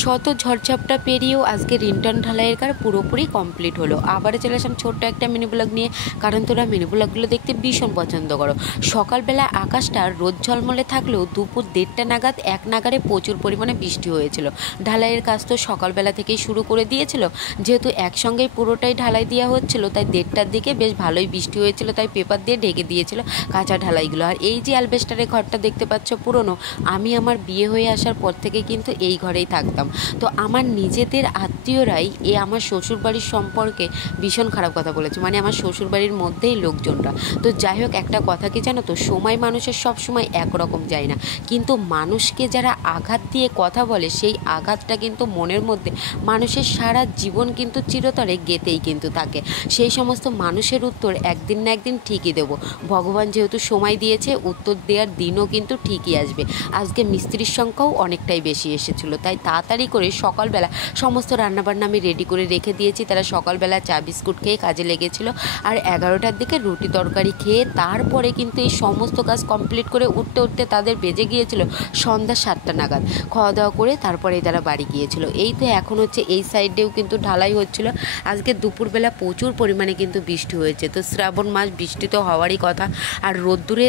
শত ঝড়ঝাপটা পেরিয়েও আজকে রিন্টন ঢালাইয়ের কাজ পুরোপুরি কমপ্লিট হলো। আবার চলে আসলাম ছোট্ট একটা মিনি ব্লগ নিয়ে, কারণ তোরা মিনি ব্লগগুলো দেখতে ভীষণ পছন্দ করো। সকালবেলা আকাশটা রোদ ঝলমলে থাকলেও দুপুর 1:30 নাগাদ এক নাগাড়ে প্রচুর পরিমাণে বৃষ্টি হয়েছিল। ঢালাইয়ের কাজ তো সকালবেলা থেকেই শুরু করে দিয়েছিল, যেহেতু একসঙ্গেই পুরোটাই ঢালাই দেওয়া হচ্ছিল, তাই 1:30টার দিকে বেশ ভালোই বৃষ্টি হয়েছিল, তাই পেপার দিয়ে ঢেকে দিয়েছিল কাঁচা ঢালাইগুলো। আর এই যে অ্যালবেস্টারের ঘরটা দেখতে পাচ্ছ পুরনো, আমি আমার বিয়ে হয়ে আসার পর থেকে কিন্তু এই ঘরেই থাকতাম। তো আমার নিজেদের আত্মীয়রাই আমার শ্বশুরবাড়ির সম্পর্কে ভীষণ খারাপ কথা বলেছে, মানে আমার শ্বশুরবাড়ির মধ্যেই লোকজনরা। তো যাই হোক, একটা কথা কি জানো তো, সময় মানুষের সব সময় একরকম যায় না, কিন্তু মানুষকে যারা আঘাত দিয়ে কথা বলে সেই আঘাতটা কিন্তু মনের মধ্যে মানুষের সারা জীবন কিন্তু চিরতরে গেঁথেই কিন্তু থাকে। সেই সমস্ত মানুষের উত্তর একদিন না একদিন ঠিকই দেবো। ভগবান যেহেতু সময় দিয়েছে, উত্তর দেওয়ার দিনও কিন্তু ঠিকই আসবে। আজকে মিস্ত্রির সংখ্যাও অনেকটাই বেশি এসেছিলো, তাই তাড়াতাড়ি করে সকালবেলা সমস্ত রান্নাবান্না আমি রেডি করে রেখে দিয়েছি। তারা সকালবেলা চা বিস্কুট খেয়ে কাজে লেগেছিলো, আর 11টার দিকে রুটি তরকারি খেয়ে তারপরে কিন্তু এই সমস্ত কাজ কমপ্লিট করে উঠতে উঠতে তাদের বেজে গিয়েছিল সন্ধ্যা 7টা নাগাদ। খাওয়া দাওয়া করে তারপরেই তারা বাড়ি গিয়েছিল। এই তো এখন হচ্ছে এই সাইডেও কিন্তু ঢালাই হচ্ছিল। আজকে দুপুরবেলা প্রচুর পরিমাণে কিন্তু বৃষ্টি হয়েছে। তো শ্রাবণ মাস, বৃষ্টি তো হওয়ারই কথা। আর রোদ্দুরে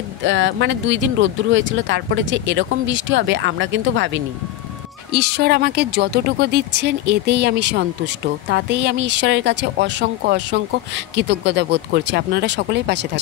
মানে 2 দিন রোদ্দুর হয়েছিল, তারপরে যে এরকম বৃষ্টি হবে আমরা কিন্তু ভাবিনি। ঈশ্বর আমাকে যতটুকু দিচ্ছেন এতেই আমি সন্তুষ্ট, তাতেই আমি ঈশ্বরের কাছে অসংখ্য অসংখ্য কৃতজ্ঞতা বোধ করছি। আপনারা সকলেই পাশে থাকুন।